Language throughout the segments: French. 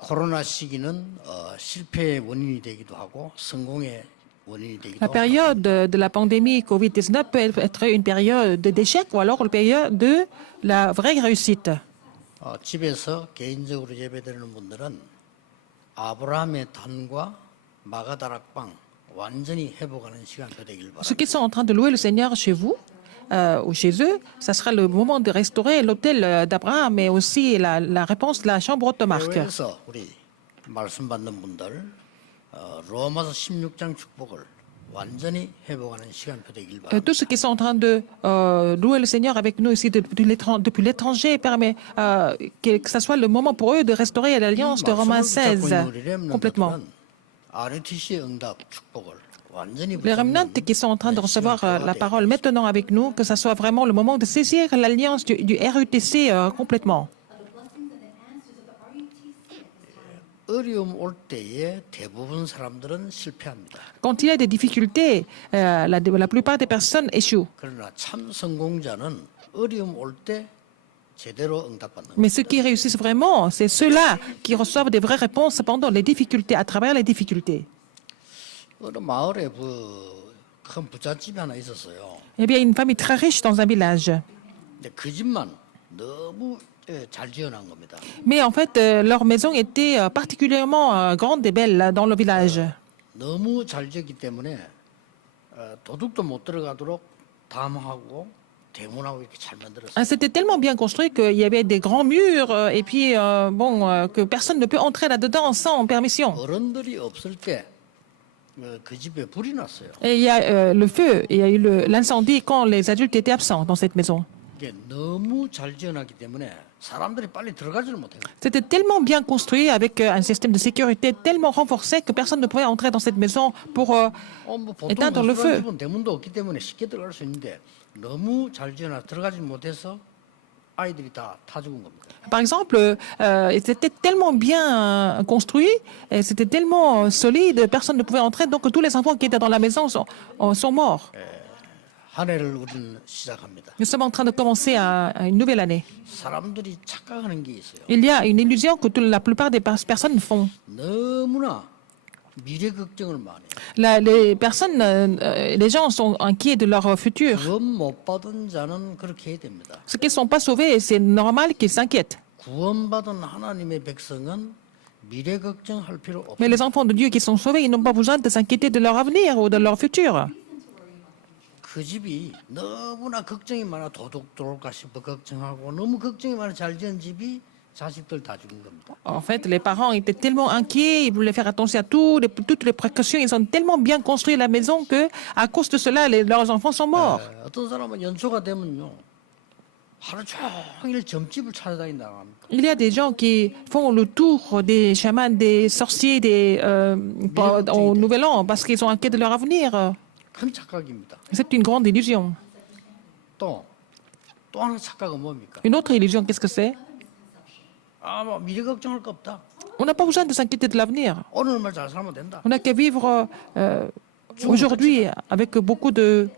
코로나 시기는 실패의 원인이 되기도 하고 성공의 원인이 되기도 La 하고 période de la pandémie Covid-19 peut être une période d'échec ou alors une période de la vraie réussite. 집에서 개인적으로 예배드리는 분들은 아브라함의 단과 마가다락방 완전히 회복하는 시간이 되길 Ceux 바랍니다. qui sont en train de louer le Seigneur chez vous ou chez eux, ça sera le moment de restaurer l'hôtel d'Abraham, mais aussi la réponse de la chambre de Marc. 그래서 우리 말씀 받는 분들 로마서 16장 축복을 완전히 회복하는 시간표 되길 바랍니다. Tous ceux qui sont en train de louer le Seigneur avec nous ici depuis l'étranger, permet que ce soit le moment pour eux de restaurer l'alliance de Romains 16 complètement. RTC의 응답 축복을 완전히 Les remnants qui sont en train de recevoir la parole maintenant avec nous, que ce soit vraiment le moment de saisir l'alliance du RUTC complètement. 어려움 올 때에 대부분 사람들은 실패합니다. Quand il y a des difficultés, la plupart des personnes échouent. 그러나 참 성공자는 어려움 올 때 제대로 응답받는 Mais ceux qui réussissent vraiment, c'est ceux-là qui reçoivent des vraies réponses pendant les difficultés, à travers les difficultés. 어느 마을에 큰 부잣집이 하나 있었어요. Eh bien, une famille très riche dans un village. 근데 그 집만 너무 잘 지어놓은 겁니다. Mais en fait, leur maison était particulièrement grande et belle dans le village. 너무 잘 지었기 때문에 도둑도 못 들어가도록 담하고 대문하고 이렇게 잘 만들었어요. C'était tellement bien construit qu'il y avait des grands murs et puis, que personne ne peut entrer là-dedans sans permission. 어른들이 없을 때 그 집에 불이 났어요. Et il y a le feu, il y a eu l'incendie quand les adultes étaient absents dans cette maison. 이게 너무 잘 지어놨기 때문에 사람들이 빨리 들어가지를 못해요. C'était tellement bien construit avec un système de sécurité tellement renforcé que personne ne pouvait entrer dans cette maison pour 뭐 보통 éteindre le 건설한 feu. 집은 대문도 없기 때문에 쉽게 들어갈 수 있는데 너무 잘 지어놔 들어가지 못해서 아이들이 다 타 죽은 겁니다. Par exemple, c'était tellement bien construit, et c'était tellement solide, personne ne pouvait entrer, donc tous les enfants qui étaient dans la maison sont morts. 한 해를 우리는 시작합니다. Nous sommes en train de commencer une nouvelle année. 사람들이 착각하는 게 있어요. Il y a une illusion que la plupart des personnes font. 너무나 미래 걱정을 많이 해요. Les personnes, les gens sont inquiets de leur futur. 구원 못 받은 자는 그렇게 해야 됩니다. Ceux qui ne sont pas sauvés, c'est normal qu'ils s'inquiètent. 구원받은 하나님의 백성은 미래 걱정할 필요 Mais 없어요. les enfants de Dieu qui sont sauvés, ils n'ont pas besoin de s'inquiéter de leur avenir ou de leur futur. 그 집이 너무나 걱정이 많아 도둑 들어올까 싶어 걱정하고 너무 걱정이 많아 잘 지은 집이 자식들 다 죽은 겁니다. En fait, les parents étaient tellement inquiets, ils voulaient faire attention à toutes les précautions. Ils ont tellement bien construit la maison que, à cause de cela, leurs enfants sont morts. 어떤 사람은 연초가 되면요 하루 종일 점집을 찾아다닌다고 합니다. Il y a des gens qui font le tour des chamans, des sorciers, au Nouvel An parce qu'ils sont inquiets de leur avenir. 큰 착각입니다. C'est une grande illusion. 또 하나 착각은 뭡니까? Une autre illusion, qu'est-ce que c'est? 뭐 미래 걱정할 거 없다. On n'a pas besoin de s'inquiéter de l'avenir. 오늘만 잘 살면 된다. On n'a qu'à vivre aujourd'hui avec beaucoup de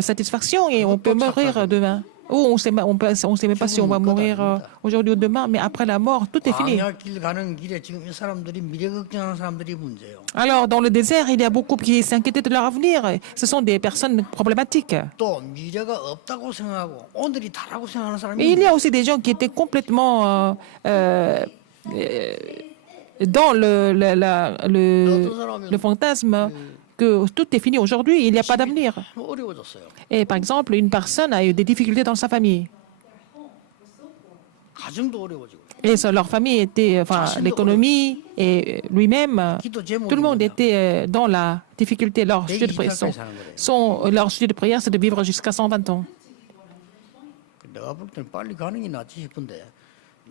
satisfaction et on peut mourir demain. Ou on ne sait même pas si on va mourir aujourd'hui ou demain, mais après la mort, tout est fini. 광야길 가는 길에 지금 이 사람들이 미래 걱정하는 사람들이 문제예요. Alors, dans le désert, il y a beaucoup qui s'inquiétaient de leur avenir. Ce sont des personnes problématiques. 또 미래가 없다고 생각하고 오늘이 다라고 생각하는 사람이 Et il y a aussi des gens qui étaient complètement dans le fantasme que tout est fini aujourd'hui, il n'y a pas d'avenir. 어려워졌어요. Et par exemple, une personne a eu des difficultés dans sa famille. 가정도 어려워지고. Et leur famille était, l'économie et lui-même, tout le monde était dans la difficulté. Leur sujet de prière, c'est de vivre jusqu'à 120 ans. 내가 볼 때는 빨리 가는 게 낫지 싶은데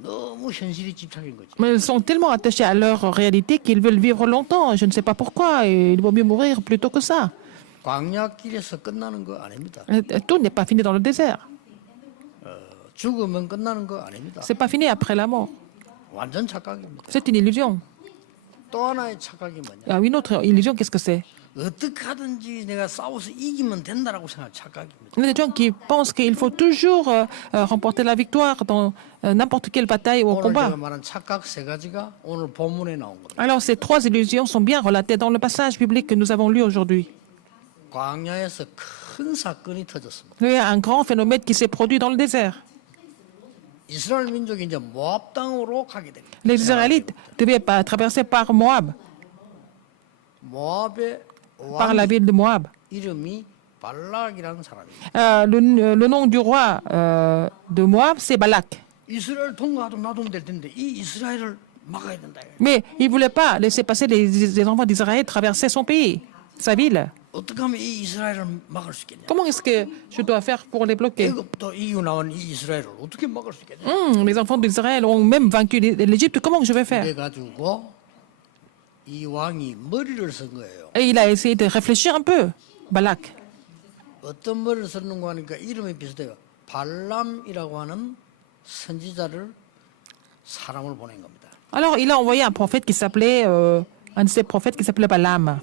너무 현실이 집착인 거지. Mais ils sont tellement attachés à leur réalité qu'ils veulent vivre longtemps. Je ne sais pas pourquoi. Et il vaut mieux mourir plutôt que ça. 광야길에서 끝나는 거 아닙니다. Tout n'est pas fini dans le désert. 죽으면 끝나는 거 아닙니다. C'est pas fini après la mort. 완전 착각입니다. C'est une illusion. 또 하나의 착각이 뭐냐? Une autre illusion, qu'est-ce que c'est? 어떻게 하든지 내가 싸워서 이기면 된다라고 생각 착각입니다. Il y a des gens qui pensent qu'il faut toujours remporter la victoire dans n'importe quelle bataille ou 오늘 combat. 제가 말한 착각 세 가지가 오늘 본문에 나온 겁니다. Alors ces trois illusions sont bien relatées dans le passage biblique que nous avons lu aujourd'hui. 광야에서 큰 사건이 터졌습니다. Il y a un grand phénomène qui s'est produit dans le désert. 이스라엘 민족이 이제 모압 땅으로 가게 됩니다. Les Israélites devaient traverser par Moab, 모압의 par la 왕 ville de Moab. 이름이 발락이라는 사람입니다. Le nom du roi de Moab, c'est Balak. 이스라엘 통과하도 놔두면 될 텐데 이 이스라엘을 막아야 된다. Mais il ne voulait pas laisser passer les enfants d'Israël traverser son pays, sa ville. 어떻게 하면 이 이스라엘을 막을 수 있겠냐? Comment est-ce que je dois faire pour les bloquer? 애굽도 이기고 나온 이 이스라엘을 어떻게 막을 수 있겠냐? Les enfants d'Israël ont même vaincu l'Égypte. Comment je vais faire? 그래가지고 이 왕이 머리를 쓴 거예요. Et il a essayé de réfléchir un peu, Balak. 어떤 머리를 썼는가 하니까 이름이 비슷해요. 발람이라고 하는 선지자를 사람을 보낸 겁니다. Alors il a envoyé un prophète qui s'appelait, un de ces prophètes qui s'appelait Balaam.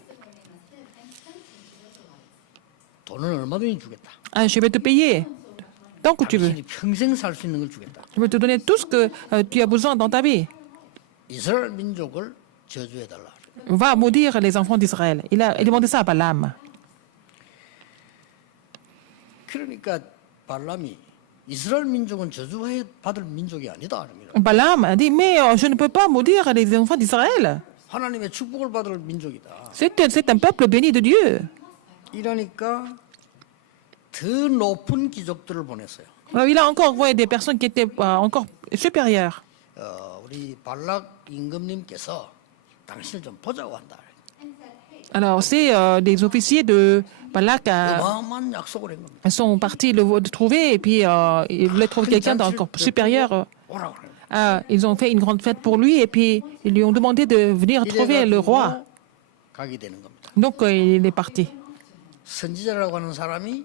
돈은 얼마든지 주겠다. Ah, je vais te payer tant que tu veux. 당신이 평생 살 수 있는 걸 주겠다. Je vais te donner tout ce que tu as besoin dans ta vie. 이스라엘 민족을 저주해달라. Va maudire les enfants d'Israël. Il a demandé ça à Balaam. 그러니까 발람이 이스라엘 민족은 저주해 받을 민족이 아니다. Balaam a dit, mais je ne peux pas maudire les enfants d'Israël. 하나님의 축복을 받을 민족이다. C'est un peuple béni de Dieu. 이러니까 더 높은 귀족들을 보냈어요. Alors, il a encore envoyé des personnes qui étaient encore supérieures. 우리 발락 임금님께서 당신을 좀 보자고 한다. Alors, c'est des officiers de Balak 어마어마한 약속을 한 겁니다. sont partis le trouver et puis ils voulaient trouver quelqu'un d'encore supérieur. 오라고 그래요. Ils ont fait une grande fête pour lui et puis ils lui ont demandé de venir trouver le roi. 가게 되는 겁니다. Donc, il est parti. 선지자라고 하는 사람이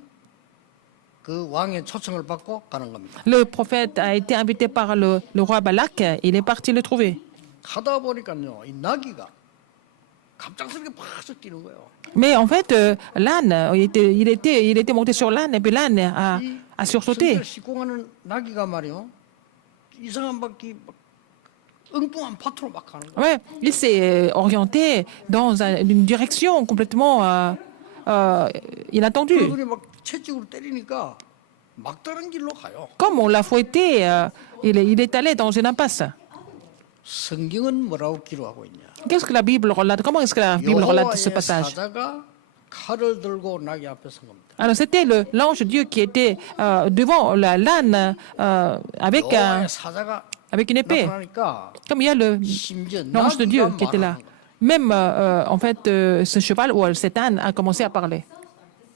그 왕의 초청을 받고 가는 겁니다. Le prophète a été invité par le roi Balak. Il est parti le trouver. 가다 보니까요, 이 나귀가 갑작스럽게 팍 뛰는 거예요. Mais en fait, l'âne, il était monté sur l'âne et puis l'âne a sursauté. 선지자를 시공하는 나귀가 말이요, 이상한 바퀴 막 엉뚱한 파트로 막 가는 거예요. Ouais, il s'est orienté dans une direction complètement inattendue. 그들이 막 채찍으로 때리니까 막다른 길로 가요. Comme on l'a fouetté, il est allé dans une impasse. 성경은 뭐라고 기록하고 있냐? Qu'est-ce que la Bible relate? Comment est-ce que la Bible relate ce 여호와의 passage? 사자가 칼을 들고 나귀 앞에 선 겁니다. Alors c'était l'ange de Dieu qui était devant l'âne avec 여호와의 사자가 une épée. 나타나니까 Comme il y a 심지어 l'ange de Dieu 나귀가 qui était là. 말하는 거예요. Même en fait, ce cheval ou cet âne a commencé à parler.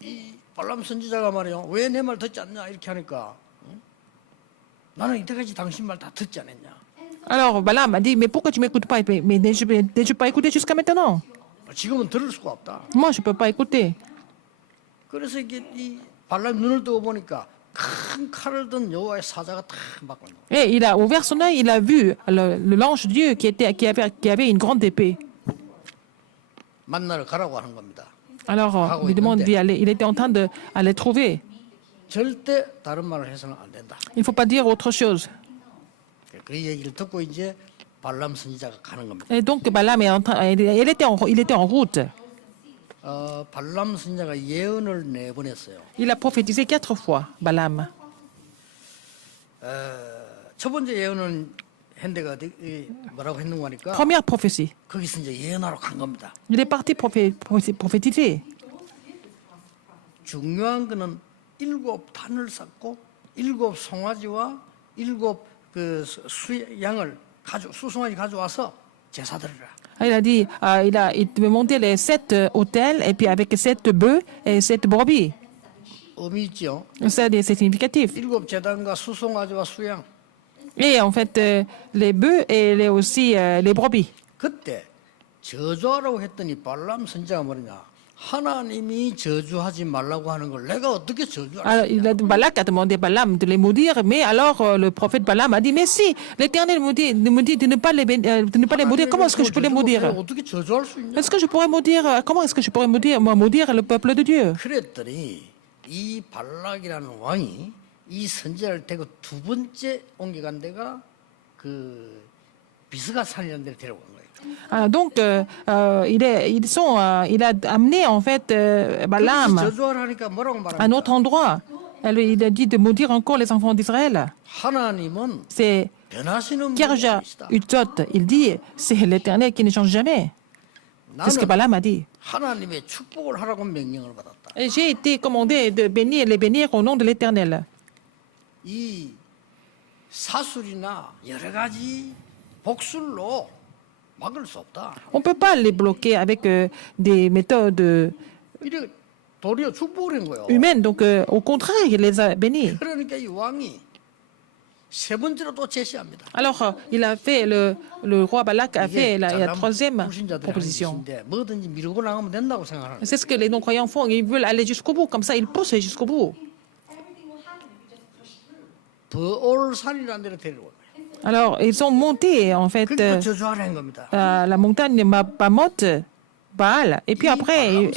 이 발람 선지자가 말이요, 왜 내 말 듣지 않냐 이렇게 하니까, 응? 나는 이때까지 당신 말 다 듣지 않았냐? Alors Balaam a dit, mais pourquoi tu ne m'écoutes pas? Mais n'ai-je pas écouté jusqu'à maintenant? 지금은 들을 수가 없다. Moi, je ne peux pas écouter. 그래서 이게 이 발람 눈을 뜨고 보니까 큰 칼을 든 여호와의 사자가 탁 막고 있는 거예요. Et il a ouvert son œil, il a vu l'ange de Dieu qui avait une grande épée. 만나러 가라고 하는 겁니다. Alors, il lui demande d'y aller. Il était en train d'aller trouver. 절대 다른 말을 해서는 안 된다. Il ne faut pas dire autre chose. 그 얘기를 듣고 이제 발람 선지자가 가는 겁니다. Et donc, Balaam est en train, il était en route. 발람 선지자가 예언을 4번 했어요. Il a prophétisé 4 fois, Balaam. 첫 번째 예언은 핸데가 뭐라고 했는가 하니까 Première prophétie. 거기서 이제 예언하러 간 겁니다. Il est parti prophétiser. 중요한 거는 7 단을 쌓고 7 송아지와 7 그 양을 수송아지 가져와서 제사 드리라. Il a dit, il devait monter les 7 autels et puis avec 7 bœufs et 7 brebis. 의미 있죠. C'est significatif. 7 제단과 수송아지와 수양. Et en fait, les bœufs et aussi les brebis. 그때 저주하라고 했더니 발람 선지자가 뭐냐? 하나님이 저주하지 말라고 하는 걸 내가 어떻게 저주할 Alors, 수 있냐? Balak a demandé à Balaam de les maudire, mais alors le prophète Balaam a dit, mais si, l'Éternel me dit de ne pas les maudire, comment est-ce que je peux les maudire? 어떻게 저주할 수 있냐? Est-ce que je pourrais maudire, comment est-ce que je pourrais maudire le peuple de Dieu? 그랬더니 이 발락이라는 왕이 이 선지자를 데리고 두 번째 옮겨간 데가 그 비스가 산이라는 데를 데려간 거예요. Donc, il a amené en fait 그래서 Balaam 저주하라니까 뭐라고 à un autre 말합니까? endroit. Il a dit de maudire encore les enfants d'Israël. 하나님은 C'est 변하시는 Kirja 분이시다. Utzot, il dit, c'est l'Éternel qui ne change jamais. C'est ce que 나는 Balaam a dit. 하나님의 축복을 하라고 명령을 받았다. Et j'ai été commandé de les bénir au nom de l'Éternel. 이 사술이나 여러 가지 복술로 막을 수 없다. On ne peut pas les bloquer avec des méthodes 이래 도리어 축복을 한 거예요. humaines. Donc, au contraire, il les a bénis. 그러니까 이 왕이 세 번째로 또 제시합니다. Alors, il a fait, le roi Balak a fait 이게 la 잘난 troisième 불신자들이 하는 proposition. 짓인데 뭐든지 미루고 나가면 된다고 생각하는. C'est ce que les non-croyants font. Ils veulent aller jusqu'au bout. Comme ça, ils poussent jusqu'au bout. 버올산이라는 데로 데려온 거예요. Alors, ils sont montés, en fait, 그러니까 저주하라는 겁니다. à la montagne Bamot, Baal. Et puis après,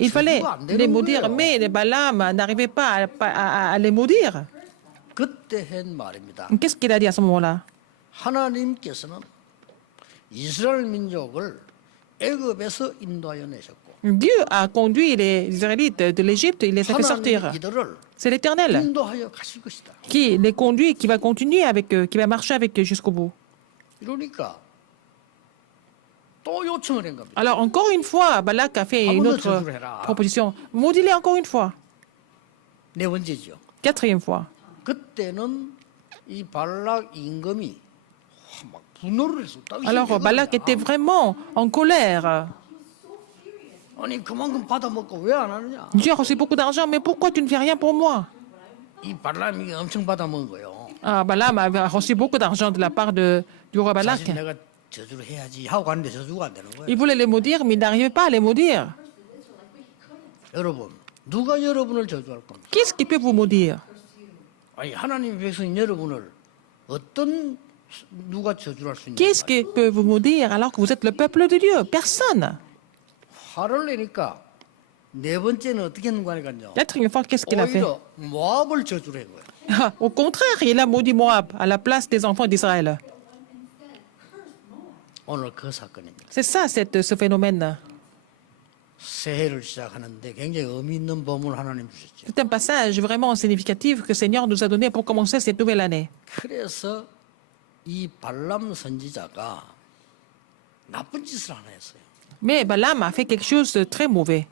il fallait les maudire. Mais les Balaam n'arrivaient pas à les maudire. 그때 한 말입니다. Qu'est-ce qu'il a dit à ce moment-là? 하나님께서는 이스라엘 민족을 애굽에서 인도하여 내셨고 Dieu a conduit les Israélites de l'Égypte, il les a fait sortir. 하나님이 이들을 C'est l'Éternel 인도하여 가실 것이다. qui les conduit, qui va continuer avec eux, qui va marcher avec eux jusqu'au bout. 이러니까 또 요청을 한 겁니다. Alors, encore une fois, Balak a fait une autre proposition. Maudis-les encore une fois. 네 번째죠. Quatrième fois. 그때는 이 발락 임금이 막 분노를 해서 Alors, Balak était vraiment en colère. 아니 그만큼 받아먹고 왜 안 하느냐? Dieu a reçu beaucoup d'argent, mais pourquoi tu ne fais rien pour moi? 이 발람이 엄청 받아먹은 거예요. Ah, Balaam a reçu beaucoup d'argent de la part du roi Balak. 사실 내가 저주를 해야지 하고 갔는데 저주가 안 되는 거예요. Il voulait les maudire, mais il n'arrivait pas à les maudire. 여러분 누가 여러분을 저주할 겁니까? Qui est-ce qui peut vous maudire? 아니 하나님 백성 여러분을 어떤 누가 저주할 수 있냐? Qui est-ce qui peut vous maudire alors que vous êtes le peuple de Dieu? Personne. 화를 내니까 네 번째는 어떻게 했는가 하니까요. La troisième fois, qu'est-ce qu'il a fait? 오히려 모압을 저주를 한 거예요. Au contraire, il a maudit Moab à la place des enfants d'Israël. 오늘 그 사건입니다. C'est ça, ce phénomène. 새해를 시작하는데 굉장히 의미 있는 범을 하나님 주셨죠. C'est un passage vraiment significatif que le Seigneur nous a donné pour commencer cette nouvelle année. 그래서 이 발람 선지자가 나쁜 짓을 하나 했어요. Mais Balaam a fait quelque chose de très mauvais.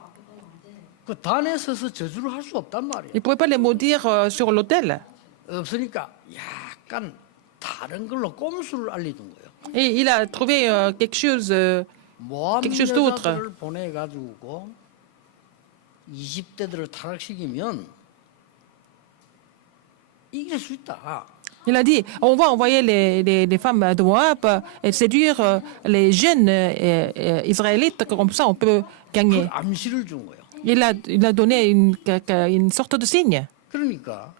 그 단에 서서 저주를 할 수 없단 말이에요. Il ne pouvait pas les maudire sur l'autel. 없으니까 약간 다른 걸로 꼼수를 알려둔 거예요. Et il a trouvé quelque chose. 모압 quelque chose d'autre. 여자들을 보내가지고 20대들을 타락시키면 이길 수 있다. Il a dit, on va envoyer les femmes de Moab et séduire les jeunes israélites, comme ça on peut 그 gagner. 암시를 준 거예요. Il a donné une sorte de signe. 그러니까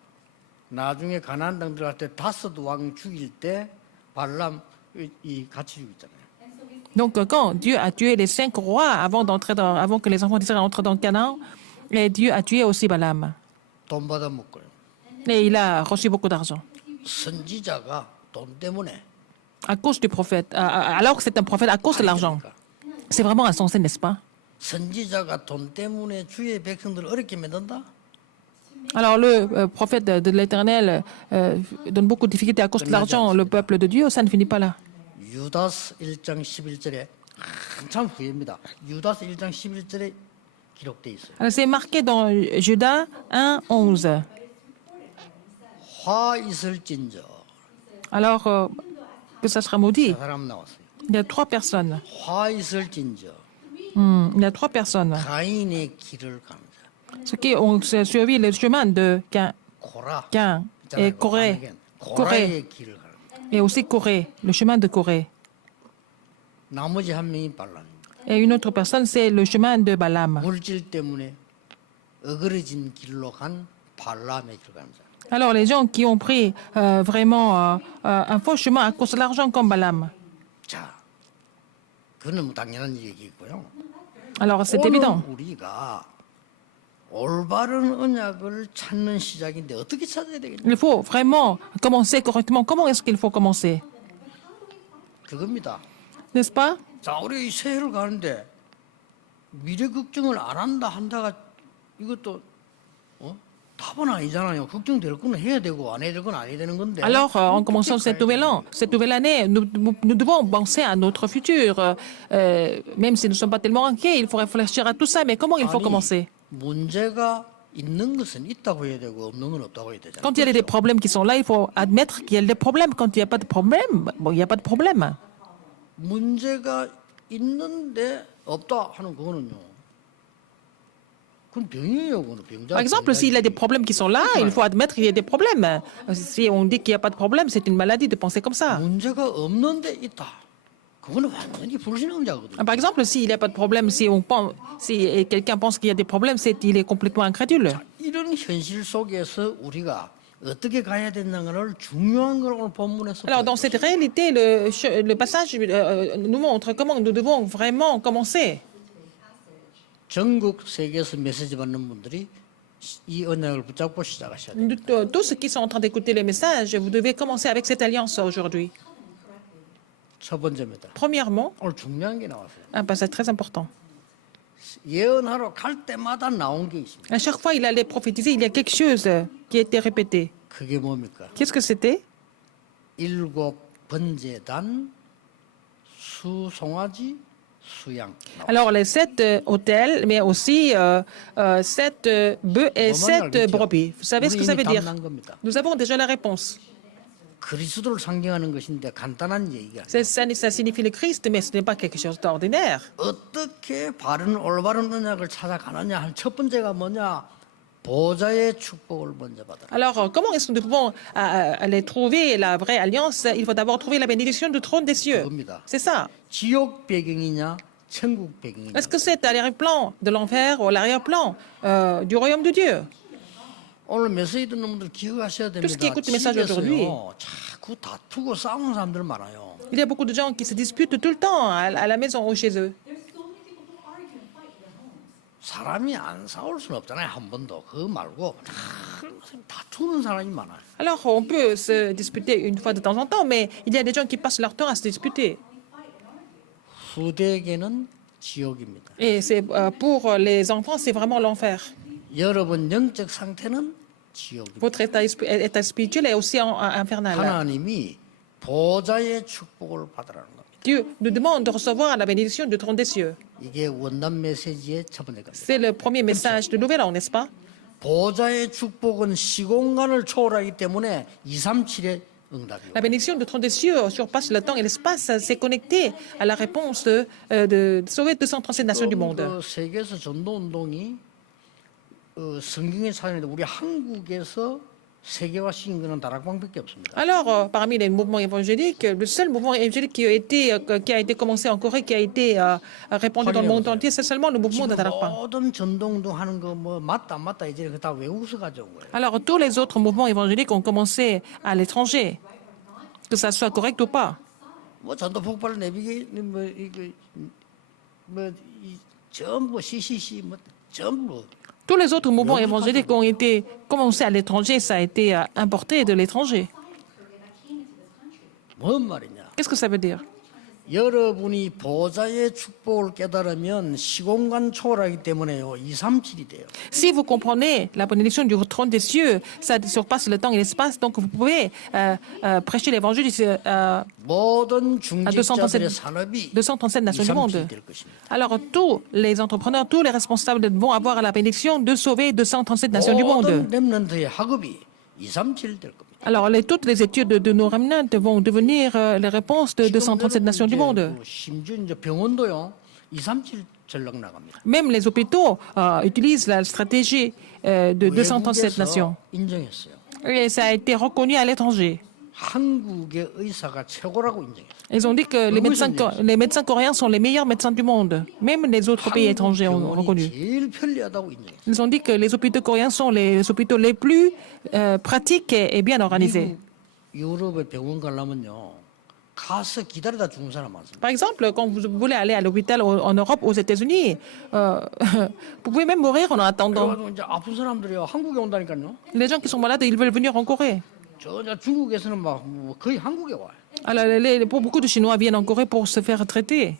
나중에 가나안 땅 들어갈 때 다섯 왕 죽일 때 발람 이 같이 죽였잖아요. Donc quand Dieu a tué les 5 rois avant que les enfants d'Israël entrent dans Canaan, et Dieu a tué aussi Balaam. 돈 받아 먹고요. Et il a reçu beaucoup d'argent. 선지자가 돈 때문에 À cause du prophète. Alors que c'est un prophète, à cause de l'argent. C'est vraiment insensé, n'est-ce pas? 선지자가 돈 때문에 주의 백성들을 어렵게 만든다? Alors le prophète de l'Éternel donne beaucoup de difficultés à cause de l'argent, le peuple de Dieu, ça ne finit pas là. 유다스 1장 11절에 한참 후입니다. 유다스 1장 11절에 기록돼 있어요. Alors c'est marqué dans Judas 1, 11. 화 있을진저 Alors que ça sera maudit. 사람 나왔어요. Il y a 3 personnes. 화 있을진저 Il y a 3 personnes. 가인의 길을 가는 자. Ceux qui ont suivi le chemin de 고라 Cain et Corée. 고라의 길을 가는 자. Et aussi Corée, le chemin de Corée. 나머지 한 명이 발람입니다. Et une autre personne, c'est le chemin de Balaam. 물질 때문에 어그러진 길로 간 발람의 길 가는 사람. Alors, les gens qui ont pris vraiment un faux chemin à cause de l'argent comme Balaam. 자, 그는 뭐 당연한 얘기고요. Alors, c'est 오늘 évident. 우리가 올바른 언약을 찾는 시작인데 어떻게 찾아야 되겠냐? Il faut vraiment commencer correctement. Comment est-ce qu'il faut commencer? 그겁니다. N'est-ce pas? 자, 우리 새해를 가는데 미래 걱정을 안 한다가 이것도 답은 아니잖아요. 걱정될 건 해야 되고 안 해야 될 건 안 해야 되는 건데. Alors, en commençant cette nouvelle année, nous devons penser à notre futur. Même si nous ne sommes pas tellement inquiets, il faut réfléchir à tout ça. Mais comment il faut commencer? 문제가 있는 것은 있다고 해야 되고 없는 건 없다고 해야 되잖아요. Quand il y a des problèmes qui sont là, il faut admettre qu'il y a des problèmes. Quand il n'y a pas de problème, bon, il n'y a pas de problème. 문제가 있는데 없다 하는 그거는요. 그건 병이에요, 그거는 병자. Par exemple, s'il y a des problèmes qui sont là, il faut admettre qu'il y a des problèmes. Si on dit qu'il n'y a pas de problème, c'est une maladie de penser comme ça. 문제가 없는데 있다. 그거는 완전히 불신앙자거든요. Par exemple, s'il n'y a pas de problème, si quelqu'un pense qu'il y a des problèmes, il est complètement incrédule. 이런 현실 속에서 우리가 어떻게 가야 된다는 걸 중요한 걸 오늘 본문에서 Alors, dans cette réalité, le passage nous montre comment nous devons vraiment commencer. 전국 세계에서 메시지 받는 분들이 이 언약을 붙잡고 시작하셔야 돼요. Tous ceux qui sont en train d'écouter les messages, vous devez commencer avec cette alliance aujourd'hui. 첫 번째입니다. Premièrement, 오늘 중요한 게 나왔어요. un passage très important. 예언하러 갈 때마다 나온 게 있습니다. À chaque fois, il allait prophétiser, il y a quelque chose qui a été répété. 그게 뭡니까? Qu'est-ce que c'était? 일곱 번제단, 수송아지, 수양. Alors, les 7 autels, mais aussi 7 bœufs et 7 brebis. Vous savez ce que ça veut dire? Nous avons déjà la réponse. 그리스도를 상징하는 것인데 간단한 얘기가 아니에요. Ça signifie le Christ, mais ce n'est pas quelque chose d'ordinaire. 어떻게 바른 올바른 언약을 찾아가느냐 할 첫 번째가 뭐냐? 보좌의 축복을 먼저 받아라. Alors, comment est-ce que nous pouvons aller trouver la vraie alliance? Il faut d'abord trouver la bénédiction du trône des cieux. 그겁니다. C'est ça. 지옥 배경이냐, 천국 배경이냐. Est-ce que c'est à l'arrière-plan de l'enfer ou à l'arrière-plan du royaume de Dieu? 오늘 메시지 듣는 분들 기억하셔야 Tout ce qui 됩니다. écoute le message aujourd'hui. 집에서요, 자꾸 다투고 싸우는 사람들 많아요. Il y a beaucoup de gens qui se disputent tout le temps à la maison ou chez eux. 사람이 안 싸울 수는 없잖아요, 한 번도. 그거 말고 다투는 사람이 많아요. Alors, on peut se disputer une fois de temps en temps, mais il y a des gens qui passent leur temps à se disputer. 후대에게는 지옥입니다. Et c'est pour les enfants, c'est vraiment l'enfer. 여러분 영적 상태는 지옥입니다. Votre état spirituel est aussi infernal. 하나님이 보좌의 축복을 받으라는 겁니다. Dieu nous demande de recevoir la bénédiction du trône des cieux. 이게 원단 메시지의 첫 번째 겁니다. C'est le premier message de Nouvel An, n'est-ce pas? 보좌의 축복은 시공간을 초월하기 때문에 237의 응답이요. La bénédiction du trône des cieux surpasse le temps et l'espace. C'est connecté à la réponse de sauver 237 nations du monde. 그 세계에서 전도 운동이 성경에 찾아내는데 우리 한국에서 세계화시킨 것은 다락방밖에 없습니다. Alors, parmi les mouvements évangéliques, le seul mouvement évangélique qui a été commencé en Corée, qui a été répandu dans le monde entier, c'est seulement le mouvement de Darakpang. 모든 전도운동 하는 거 뭐 맞다 안 맞다 이제 다 외국에서 가져온 거예요. Alors, tous les autres mouvements évangéliques ont commencé à l'étranger, que ça soit correct ou pas. 뭐 전도 폭발을 내비게 뭐이 전부 CCC 뭐 전부 Tous les autres mouvements évangéliques ont été commencés à l'étranger, ça a été importé de l'étranger. 뭔 말이냐? Qu'est-ce que ça veut dire? 여러분이 보좌의 축복을 깨달으면 시공간 초월하기 때문에요. 237이 돼요. Si vous comprenez la bénédiction du trône des cieux, ça surpasse le temps et l'espace, donc vous pouvez prêcher l'évangile à 모든 중직자들의 산업이 237 nations du monde. 237이 될 것입니다. Alors tous les entrepreneurs, tous les responsables vont avoir la bénédiction de sauver 237 nations du monde. 모든 렘넌트의 학업이 237 될 겁니다. Alors toutes les études de nos remnants vont devenir les réponses de 237 nations du monde. 심지어 이제 병원도요. 237 전력 나갑니다. Même les hôpitaux utilisent la stratégie de 237 nations. 인정했어요. Et ça a été reconnu à l'étranger. 한국의 의사가 최고라고 인정했어요. Ils ont dit que les médecins coréens sont les meilleurs médecins du monde. Même les autres pays étrangers ont 병원이 reconnu. 제일 편리하다고 인정했어요. Ils ont dit que les hôpitaux coréens sont les hôpitaux les plus pratiques et bien organisés. 미국, 유럽의 병원 가려면요. 가서 기다리다 죽은 사람 많습니다. Par exemple, quand vous voulez aller à l'hôpital en Europe, aux États-Unis, vous pouvez même mourir en attendant. 그래가지고 이제 아픈 사람들이요 한국에 온다니까요. Les gens qui sont malades, ils veulent venir en Corée. 저 중국에서는 막 거의 한국에 와요. Alors, pour beaucoup de Chinois viennent en Corée pour se faire traiter,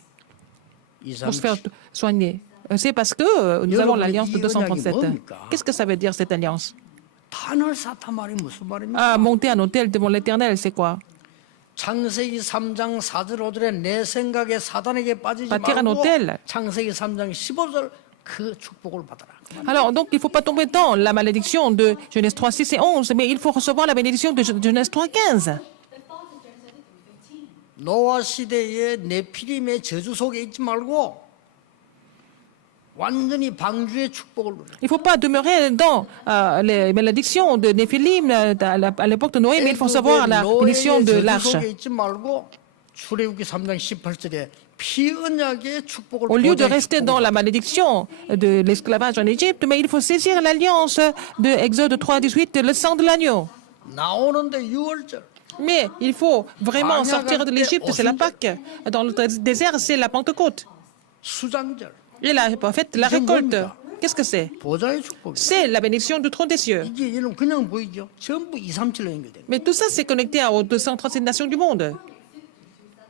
pour se faire soigner. C'est parce que nous avons l'alliance de 237. Qu'est-ce que ça veut dire cette alliance? 탄을 쌓다 말이 무슨 말입니까? Ah, monter un hôtel devant l'Éternel, c'est quoi? 창세기 3장 4절 5절에 내 생각에 사단에게 빠지지 Bâtir un 말고 hôtel. 창세기 3장 15절 그 축복을 받아라. Alors, donc, il ne faut pas tomber dans la malédiction de Genèse 3, 6 et 11, mais il faut recevoir la bénédiction de Genèse 3, 15. 노아 시대의 네피림의 저주 속에 있지 말고 완전히 방주의 축복을 누려. Il ne faut pas demeurer dans les malédictions de Néphilim à l'époque de Noé, mais il faut recevoir la bénédiction de l'arche. 속에 있지 말고 출애굽기 3장 18절에 피언약의 축복을 Au lieu de 보좌의 rester 축복을 dans la malédiction de l'esclavage en Égypte, mais il faut saisir l'alliance de Exode 3, 18, le sang de l'agneau. 나오는데 6월절 Mais il faut vraiment sortir de l'Égypte, c'est la Pâque. Dans le désert, c'est la Pentecôte. 수장절 Et là, en fait, la récolte, qu'est-ce que c'est? 보좌의 축복. C'est la bénédiction du trône des cieux. 이게 여러분 그냥 보이죠? 전부 237로 연결돼. Mais tout ça, c'est connecté aux 237 nations du monde.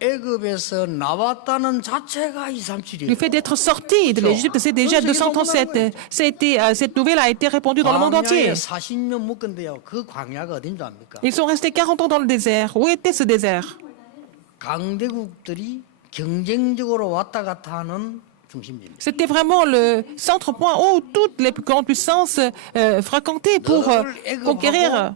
애굽에서 나왔다는 자체가 Le 237이에요. fait d'être sorti de l'Égypte, c'est déjà 237. Cette nouvelle a été répandue dans le monde entier. 40년 묵건데요. 그 광야가 어딘 줄 압니까? Ils sont restés 40 ans dans le désert. Où était ce désert? 강대국들이 경쟁적으로 왔다 갔다 하는 중심지입니다. C'était vraiment le centre point où toutes les grandes puissances fréquentaient pour conquérir.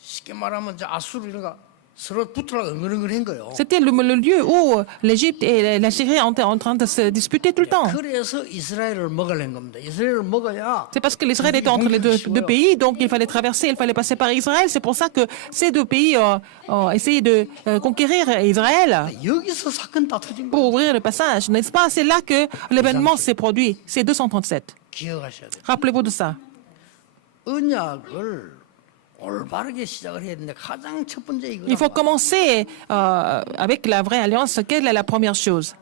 쉽게 말하면 이제 아수르 이런 서로 붙으려고 은근한 거예요. C'était le lieu où l'Égypte et la Syrie étaient en train de se disputer tout le temps. 그래서 이스라엘을 먹으려는 겁니다. 이스라엘을 먹어야 C'est parce que l'Israël était entre les deux pays, donc il fallait traverser, il fallait passer par Israël. C'est pour ça que ces deux pays ont essayé de conquérir Israël 여기서 사건 다 터진 pour 거예요. ouvrir le passage, n'est-ce pas? C'est là que l'événement s'est produit. C'est 237. 기억하셔야 돼요. Rappelez-vous de ça. 언약을 올바르게 시작을 해야 되는데 가장 첫 번째 Il faut 이거라. commencer avec la vraie alliance. Quelle est la première chose?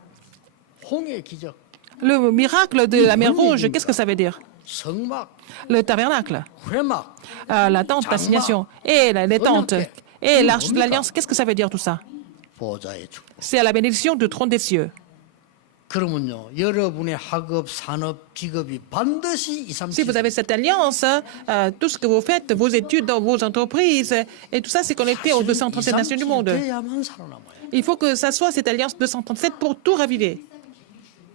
홍해 기적, Le miracle de la mer Rouge, qu'est-ce que ça veut dire? 성막, Le tabernacle, 회막, la tente d'assignation et les tentes et l'arche de l'alliance, qu'est-ce que ça veut dire tout ça? 보좌의 축복. C'est à la bénédiction du trône des cieux. 그러면요, 여러분의 학업, 산업, 직업이 반드시 Si vous 237. avez cette alliance, tout ce que vous faites, vos études dans vos entreprises, et tout ça, c'est connecté aux 237 nations du monde. 돼야만 살아남아요. Il faut que ça soit cette alliance 237 pour tout raviver.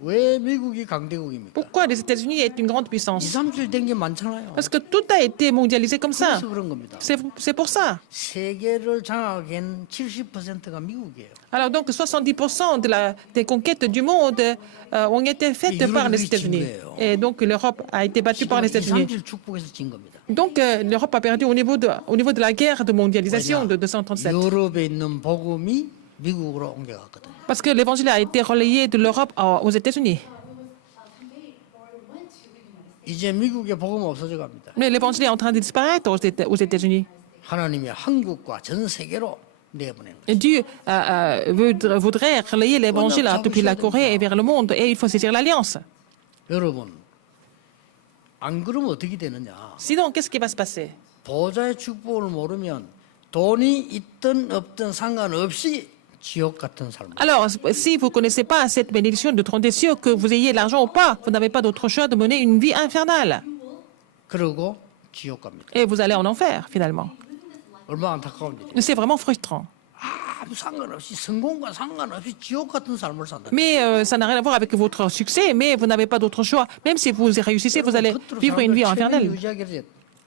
왜 미국이 강대국입니까? Pourquoi les États-Unis est une grande puissance? 237 된 게 많잖아요. Parce que tout a été mondialisé comme ça. 그래서 그런 겁니다. C'est pour ça. 세계를 장악한 70%가 미국이에요. Alors donc 70% des conquêtes du monde ont été faites par les États-Unis. Et donc l'Europe a été battue par les États-Unis. 237 축복에서 진 겁니다. Donc l'Europe a perdu au niveau de la guerre de mondialisation de 237. 유럽에 있는 복음이 미국으로 옮겨갔거든요. Parce que l'évangile a été relayé de l'Europe aux États-Unis. 이제 미국의 복음은 없어져 갑니다. Mais l'évangile est en train de disparaître aux États-Unis. 하나님이 한국과 전 세계로 내보낸 거예요. Et Dieu voudrait relayer l'évangile depuis la Corée et vers le monde, et il faut saisir l'alliance. 여러분, 안 그러면 어떻게 되느냐? Sinon, qu'est-ce qui va se passer? 보좌의 축복을 모르면 돈이 있든 없든 상관없이 지옥 같은 삶. Alors, si vous ne connaissez pas cette bénédiction du trône des cieux, que vous ayez l'argent ou pas, vous n'avez pas d'autre choix de mener une vie infernale. 그러고 지옥 갑니다. Et vous allez en enfer, finalement. 얼마나 안타까운 일이에요. C'est vraiment frustrant. 아무 상관없이 성공과 상관없이 지옥 같은 삶을 산다. Mais ça n'a rien à voir avec votre succès, mais vous n'avez pas d'autre choix. Même si vous réussissez, vous allez vivre une vie infernale. 유지하기를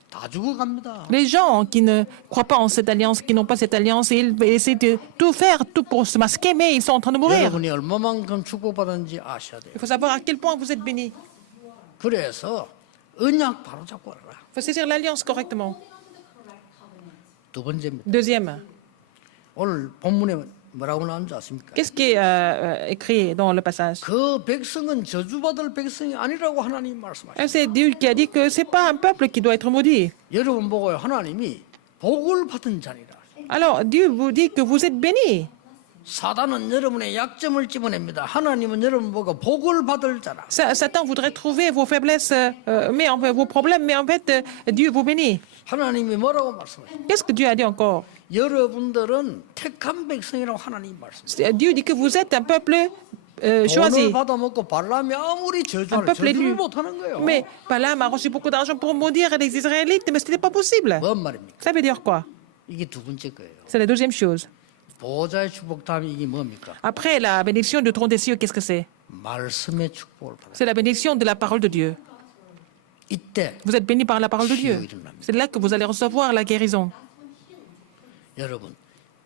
다 죽어갑니다. Les gens qui ne croient pas en cette alliance, qui n'ont pas cette alliance, ils essaient de tout faire tout pour se masquer, mais ils sont en train de mourir. 여러분이 얼마만큼 축복받았는지 아셔야 돼요. Il faut savoir à quel point vous êtes bénis. 그래서 언약 바로 잡고 알아라. Il faut saisir l'alliance correctement. 두 번째입니다. Deuxième, 오늘 본문에 뭐라고 나온 줄 아십니까? Qu'est-ce qui est écrit dans le passage? 그 백성은 저주받을 백성이 아니라고 하나님 말씀하셨어요. C'est Dieu qui a dit que c'est pas un peuple qui doit être maudit. 여러분 보고요. 하나님이 복을 받은 자니라. Alors Dieu vous dit que vous êtes bénis. 사단은 여러분의 약점을 집어냅니다. 하나님은 여러분 보고 복을 받을 자라. Satan voudrait trouver vos faiblesses, mais en fait, vos problèmes, mais en fait, Dieu vous bénit. 하나님이 뭐라고 말씀하세요? Qu'est-ce que Dieu a dit encore? 여러분들은 택한 백성이라고 하나님 말씀하세요. Dieu dit que vous êtes un peuple 돈을 choisi. 받아먹고 발람이 아무리 저주를 peuple élu. 못하는 거예요. Mais Balaam a reçu beaucoup d'argent pour maudire les Israélites, mais ce n'était pas possible. 뭔 말입니까? Ça veut dire quoi? 이게 두 번째 거예요. C'est la deuxième chose. 보좌의 축복 다음에 이게 뭡니까? Après la bénédiction du trône des cieux, qu'est-ce que c'est? 말씀의 축복을 받아요. C'est la bénédiction de la parole de Dieu. 이때 Vous êtes bénis par la parole de Dieu. C'est là que vous allez recevoir la guérison. 여러분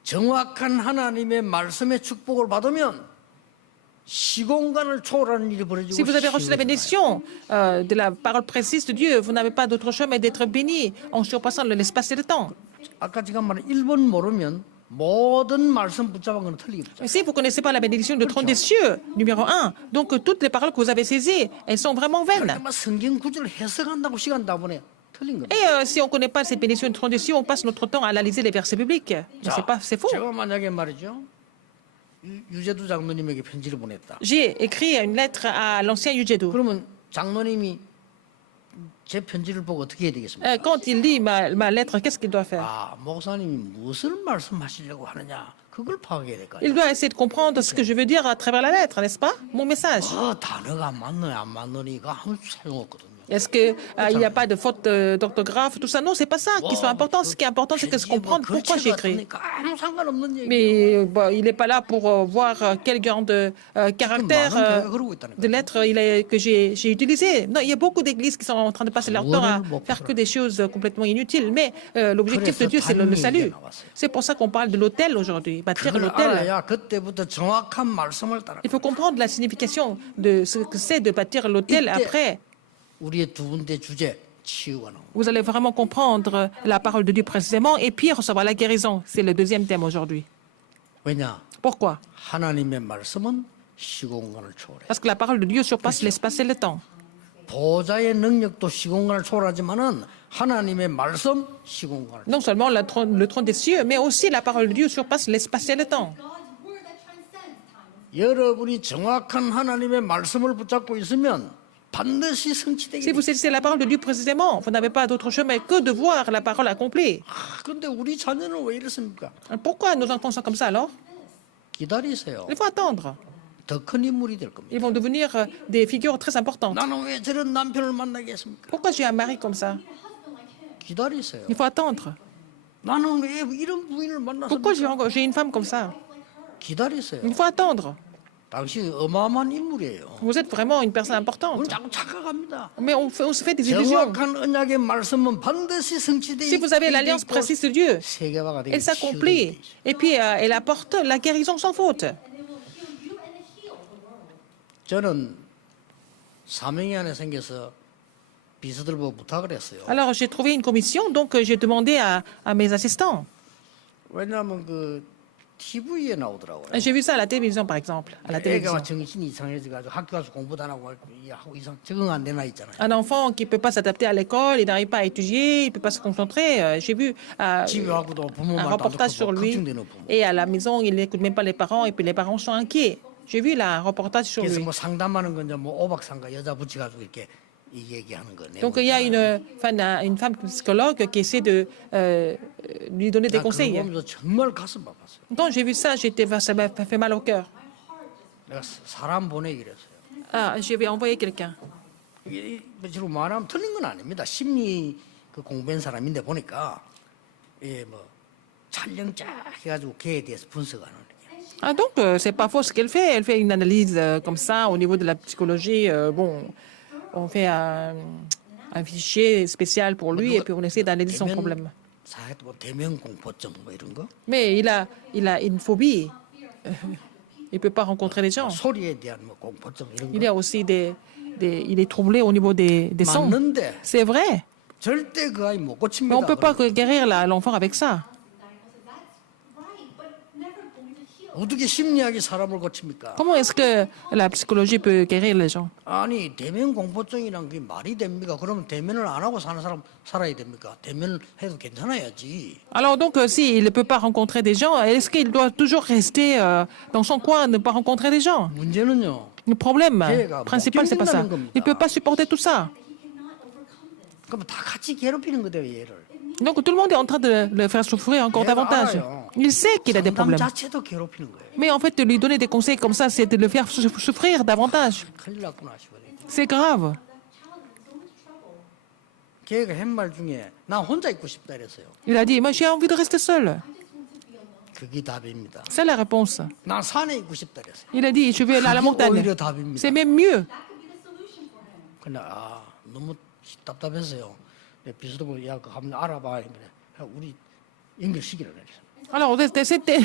정확한 하나님의 말씀의 축복을 받으면 시공간을 초월하는 일이 벌어지고 Si vous avez reçu la bénédiction de la parole précise de Dieu, vous n'avez pas d'autre chemin d'être béni en surpassant l'espace et le temps. 아까 제가 말한 1번 모르면 모든 말씀 붙잡은 건 틀리겠죠. Si vous ne connaissez pas la bénédiction du trône des cieux, numéro 1, donc toutes les paroles que vous avez saisies, elles sont vraiment vaines. 그러니까 막 성경 구절을 해석한다고 시간 다 보내 틀린 겁니다. Et si on ne connaît pas cette bénédiction du trône des cieux, on passe notre temps à analyser les versets bibliques. Mais c'est faux. 제가 만약에 말이죠. 유재두 장로님에게 편지를 보냈다. J'ai écrit une lettre à l'ancien Yujedo. 그러면 장로님이 제 편지를 보고 어떻게 해야 되겠습니까? Quand il lit ma lettre, qu'est-ce qu'il doit faire? 아, 목사님이 무엇을 말씀하시려고 하느냐? 그걸 파악해야 될 거 아니에요. Il doit essayer de comprendre ce que je veux dire à travers la lettre, n'est-ce pas? Mon message. 그 단어가 맞느냐 안 맞느냐가 아무 소용없거든요. Est-ce qu'il n'y a pas de faute d'orthographe, tout ça? Non, c'est pas ça qui soit important. Ce qui est important, c'est de se comprendre pourquoi j'ai écrit. 아무 상관없는 얘기. Mais il n'est pas là pour voir quel genre de caractère de lettres que j'ai utilisé. Non, il y a beaucoup d'églises qui sont en train de passer leur temps à faire que des choses complètement inutiles. Mais l'objectif de Dieu, c'est le salut. C'est pour ça qu'on parle de l'autel aujourd'hui, bâtir 그걸 l'autel. 알아야 그때부터 정확한 말씀을 따라. Il faut comprendre la signification de ce que c'est de bâtir l'autel. Après, 우리의 두 번째 주제 치유가 나옵니다. vous allez vraiment comprendre la parole de Dieu précisément et puis recevoir la guérison. C'est le deuxième thème aujourd'hui. 왜냐? Pourquoi? 하나님의 말씀은 시공간을 초월해. Parce que la parole de Dieu surpasse l'espace et le temps. 보좌의 능력도 시공간을 초월하지만은 하나님의 말씀 시공간을. Non seulement le trône des cieux, mais aussi la parole de Dieu surpasse l'espace et le temps. 여러분이 정확한 하나님의 말씀을 붙잡고 있으면 반드시 성취되게 Si vous saisissez la parole de Dieu précisément, vous n'avez pas d'autre chemin que de voir la parole accomplie. 근데 우리 자녀는 왜 이렇습니까? Pourquoi nos enfants sont comme ça alors? 기다리세요. Il faut attendre. 더 큰 인물이 될 겁니다. Ils vont devenir des figures très importantes. 나는 왜 저런 남편을 만나겠습니까? Pourquoi j'ai un mari comme ça? 기다리세요. Il faut attendre. 나는 왜 이런 부인을 Pourquoi 만났습니까? j'ai une femme comme ça? 기다리세요. Il faut attendre. 당신 어마어마한 인물이에요. Vous êtes vraiment une personne 오늘 importante. 자꾸 착각합니다. Mais on se fait des illusions. 정확한 언약의 말씀은 반드시 성취되게 Si vous avez l'alliance précise de Dieu, 세계화가 되게 elle s'accomplit. Et puis, elle apporte la guérison sans faute. 저는 사명이 안에 생겨서 비서들 보고 부탁을 했어요. Alors, j'ai trouvé une commission, donc j'ai demandé à mes assistants. 왜냐하면 그 TV에 나오더라고요. J'ai vu ça à la télévision, par exemple. À la télévision. 애가 정신이 이상해져가지고 학교 가서 공부도 안 하고 하고 이상 적응 안 되나 있잖아요. Un enfant qui ne peut pas s'adapter à l'école, il n'arrive pas à étudier, il ne peut pas se concentrer. J'ai vu 집에 와서도 부모 un 말도 안 reportage sur 듣고 lui. 걱정되는 부모. Et à la maison, il n'écoute même pas les parents, et puis les parents sont inquiets. J'ai vu là un reportage sur 그래서 lui. 뭐 상담하는 건 이제 뭐 오박상가 여자 붙여가지고 이렇게 이 얘기하는 거. Donc il y a une femme psychologue qui essaie de lui donner des 그거 conseils. 보면서 정말 가슴 아팠어요. Quand j'ai vu ça, ça m'a fait mal au cœur. 내가 사람 보내기로 했어요. Ah, je vais envoyer quelqu'un. 이게 지금 말하면 틀린 건 아닙니다. 심리 그 공부한 사람인데 보니까 뭐 촬영 쫙 해가지고 걔에 대해서 분석하는. Ah, donc, c'est pas faux ce qu'elle fait. Elle fait une analyse comme ça au niveau de la psychologie. Bon, on fait un fichier spécial pour lui et puis on essaie d'analyser son problème. 뭐 대면 공포증 뭐 이런 거. Mais il a une phobie. Il ne peut pas rencontrer les gens. 소리에 대한 뭐 공포증 이런 Il 거. y a aussi il est troublé au niveau des sons. 맞는데 C'est vrai. 절대 그 아이 못 Mais on 고칩니다. ne peut pas guérir l'enfant avec ça. 어떻게 심리학이 사람을 고칩니까? Comment est-ce que la psychologie peut guérir les gens? 아니 대면 공포증이란 게 말이 됩니까? 그러면 대면을 안 하고 사는 사람 살아야 됩니까? 대면을 해도 괜찮아야지. Alors donc, s'il ne peut pas rencontrer des gens, est-ce qu'il doit toujours rester dans son coin, ne pas rencontrer des gens? 문제는요. Le problème 걔가 principal, c'est pas ça. 견딘다는 겁니다. Il ne peut pas supporter tout ça. 그럼 다 같이 괴롭히는 거대요 얘를. Donc tout le monde est en train de le faire souffrir encore 얘가 davantage. 알아요. Il sait qu'il a des 상담 problèmes. 자체도 괴롭히는 거예요. Mais en fait, de lui donner des conseils comme ça, c'est de le faire souffrir davantage. 큰일 났구나 싶어요. C'est grave. 걔가 한 말 중에 나 혼자 있고 싶다 이랬어요. Il a dit, moi j'ai envie de rester seul. 그게 답입니다. C'est la réponse. 난 산에 있고 싶다 이랬어요. Il a dit, je vais aller à la 그게 montagne. 오히려 답입니다. C'est même mieux. 근데 너무 답답했어요. 비서도 야 그거 한번 알아봐. 그래. 우리 연결시키라 그랬어요. Alors, c'était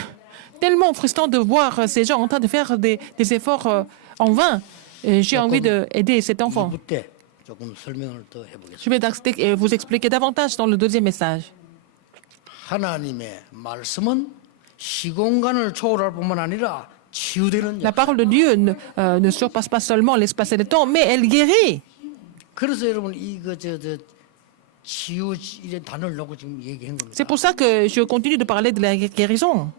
tellement frustrant de voir ces gens en train de faire des efforts en vain. Et j'ai envie d'aider cet enfant. 2부 때 조금 설명을 더 해보겠습니다. Je vais vous expliquer davantage dans le deuxième message. 하나님의 말씀은 시공간을 초월할 뿐만 아니라 치유되는 La parole de Dieu ne surpasse pas seulement l'espace et le temps, mais elle guérit. 그래서 여러분 이거 저 치유 이런 단어를 놓고 지금 얘기한 겁니다. C'est pour ça que je continue de parler de la guérison.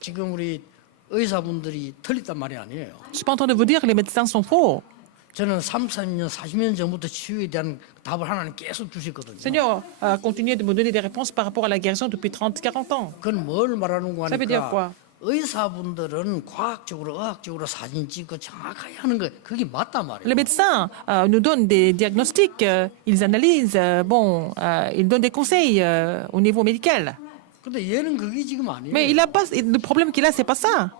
지금 우리 의사분들이 틀렸단 말이 아니에요. Je suis pas en train de vous dire que les médecins sont faux. 저는 30년, 40년 전부터 치유에 대한 답을 하나님 계속 주셨거든요. Seigneur a continué de me donner des réponses par rapport à la guérison depuis 30, 40 ans. 그건 뭘 말하는 거 Ça veut dire quoi? 하니까 의사분들은 과학적으로, 의학적으로 사진 찍고 정확하게 하는 거 그게 맞단 말이에요. Les médecins nous donnent des diagnostics, ils analysent, ils donnent des conseils au niveau médical. 근데 얘는 그게 지금 아니에요. Mais il a pas, le problème qu'il a, c'est pas ça.